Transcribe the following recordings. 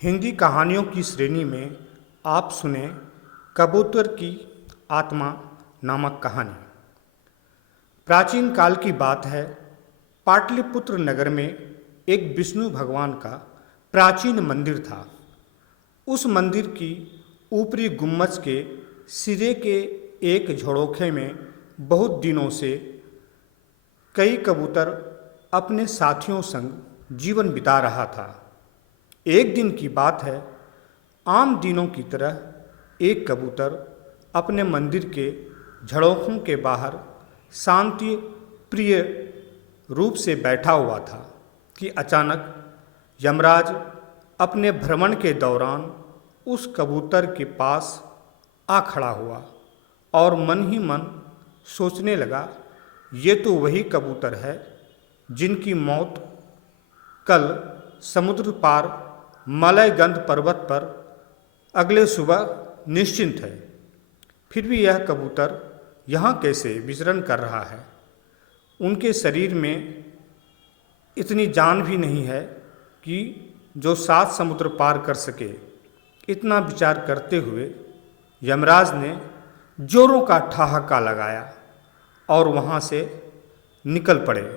हिंदी कहानियों की श्रेणी में आप सुने कबूतर की आत्मा नामक कहानी। प्राचीन काल की बात है। पाटलिपुत्र नगर में एक विष्णु भगवान का प्राचीन मंदिर था। उस मंदिर की ऊपरी गुम्बज के सिरे के एक झरोखे में बहुत दिनों से कई कबूतर अपने साथियों संग जीवन बिता रहा था। एक दिन की बात है। आम दिनों की तरह एक कबूतर अपने मंदिर के झरोखों के बाहर शांति प्रिय रूप से बैठा हुआ था कि अचानक यमराज अपने भ्रमण के दौरान उस कबूतर के पास आ खड़ा हुआ और मन ही मन सोचने लगा, ये तो वही कबूतर है जिनकी मौत कल समुद्र पार मलयगंध पर्वत पर अगले सुबह निश्चिंत है। फिर भी यह कबूतर यहाँ कैसे विचरण कर रहा है? उनके शरीर में इतनी जान भी नहीं है कि जो 7 समुद्र पार कर सके। इतना विचार करते हुए यमराज ने जोरों का ठहाका लगाया और वहाँ से निकल पड़े।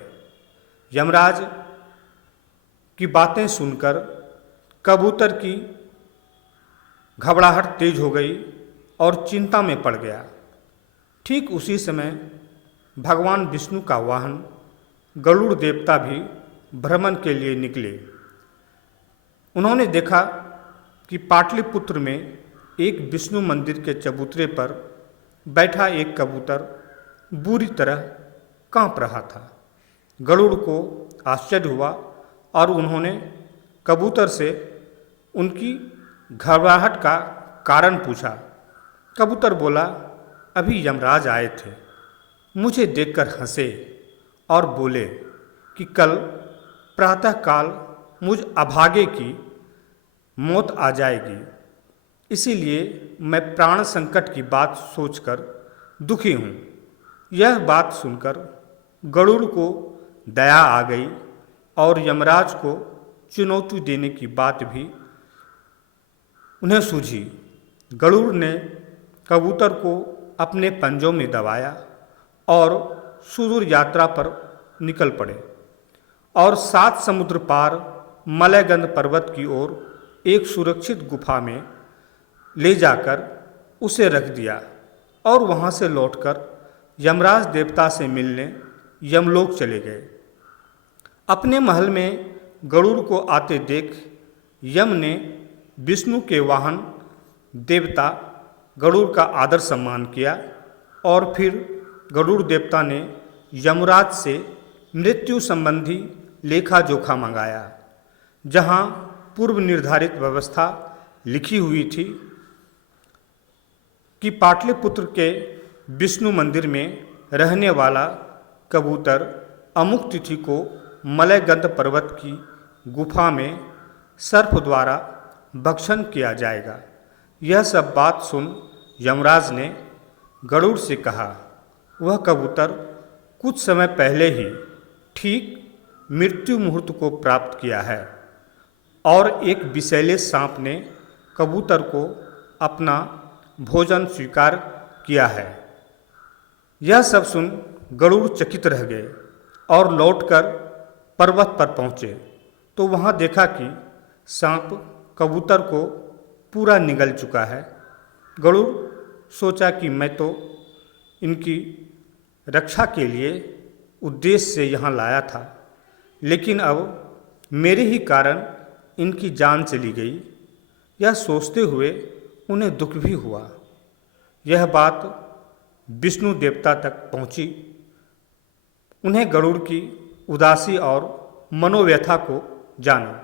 यमराज की बातें सुनकर कबूतर की घबराहट तेज हो गई और चिंता में पड़ गया। ठीक उसी समय भगवान विष्णु का वाहन गरुड़ देवता भी भ्रमण के लिए निकले। उन्होंने देखा कि पाटलिपुत्र में एक विष्णु मंदिर के चबूतरे पर बैठा एक कबूतर बुरी तरह कांप रहा था। गरुड़ को आश्चर्य हुआ और उन्होंने कबूतर से उनकी घबराहट का कारण पूछा। कबूतर बोला, अभी यमराज आए थे, मुझे देखकर हंसे और बोले कि कल प्रातःकाल मुझ अभागे की मौत आ जाएगी, इसीलिए मैं प्राण संकट की बात सोचकर दुखी हूँ। यह बात सुनकर गरुड़ को दया आ गई और यमराज को चुनौती देने की बात भी उन्हें सूझी। गरुड़ ने कबूतर को अपने पंजों में दबाया और सुदूर यात्रा पर निकल पड़े और 7 समुद्र पार मलयगंध पर्वत की ओर एक सुरक्षित गुफा में ले जाकर उसे रख दिया और वहाँ से लौटकर यमराज देवता से मिलने यमलोक चले गए। अपने महल में गरुड़ को आते देख यम ने विष्णु के वाहन देवता गरुड़ का आदर सम्मान किया और फिर गरुड़ देवता ने यमराज से मृत्यु संबंधी लेखा जोखा मंगाया। जहाँ पूर्व निर्धारित व्यवस्था लिखी हुई थी कि पाटलिपुत्र के विष्णु मंदिर में रहने वाला कबूतर अमुक तिथि को मलयगंध पर्वत की गुफा में सर्प द्वारा भक्षण किया जाएगा। यह सब बात सुन यमराज ने गरुड़ से कहा, वह कबूतर कुछ समय पहले ही ठीक मृत्यु मुहूर्त को प्राप्त किया है और एक विषैले सांप ने कबूतर को अपना भोजन स्वीकार किया है। यह सब सुन गरुड़ चकित रह गए और लौटकर पर्वत पर पहुँचे तो वहाँ देखा कि सांप कबूतर को पूरा निगल चुका है। गरुड़ सोचा कि मैं तो इनकी रक्षा के लिए उद्देश्य से यहाँ लाया था, लेकिन अब मेरे ही कारण इनकी जान चली गई। यह सोचते हुए उन्हें दुख भी हुआ। यह बात विष्णु देवता तक पहुँची। उन्हें गरुड़ की उदासी और मनोव्यथा को जाना।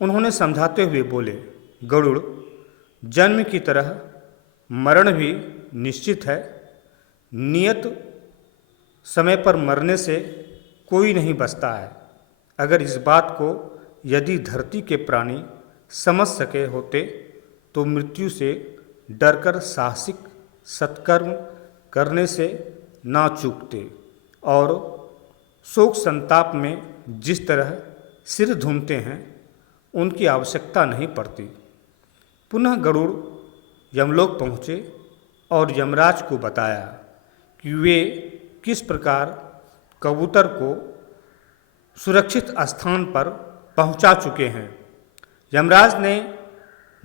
उन्होंने समझाते हुए बोले, गरुड़, जन्म की तरह मरण भी निश्चित है। नियत समय पर मरने से कोई नहीं बचता है। अगर इस बात को यदि धरती के प्राणी समझ सके होते तो मृत्यु से डरकर साहसिक सत्कर्म करने से ना चूकते और शोक संताप में जिस तरह सिर धूमते हैं उनकी आवश्यकता नहीं पड़ती। पुनः गरुड़ यमलोक पहुँचे और यमराज को बताया कि वे किस प्रकार कबूतर को सुरक्षित स्थान पर पहुंचा चुके हैं। यमराज ने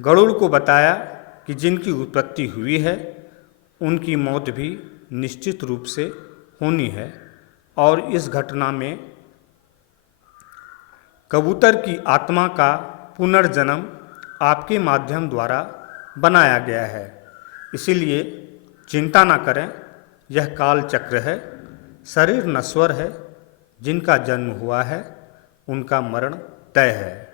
गरुड़ को बताया कि जिनकी उत्पत्ति हुई है उनकी मौत भी निश्चित रूप से होनी है और इस घटना में कबूतर की आत्मा का पुनर्जन्म आपके माध्यम द्वारा बनाया गया है। इसीलिए चिंता न करें, यह काल चक्र है। शरीर नश्वर है, जिनका जन्म हुआ है उनका मरण तय है।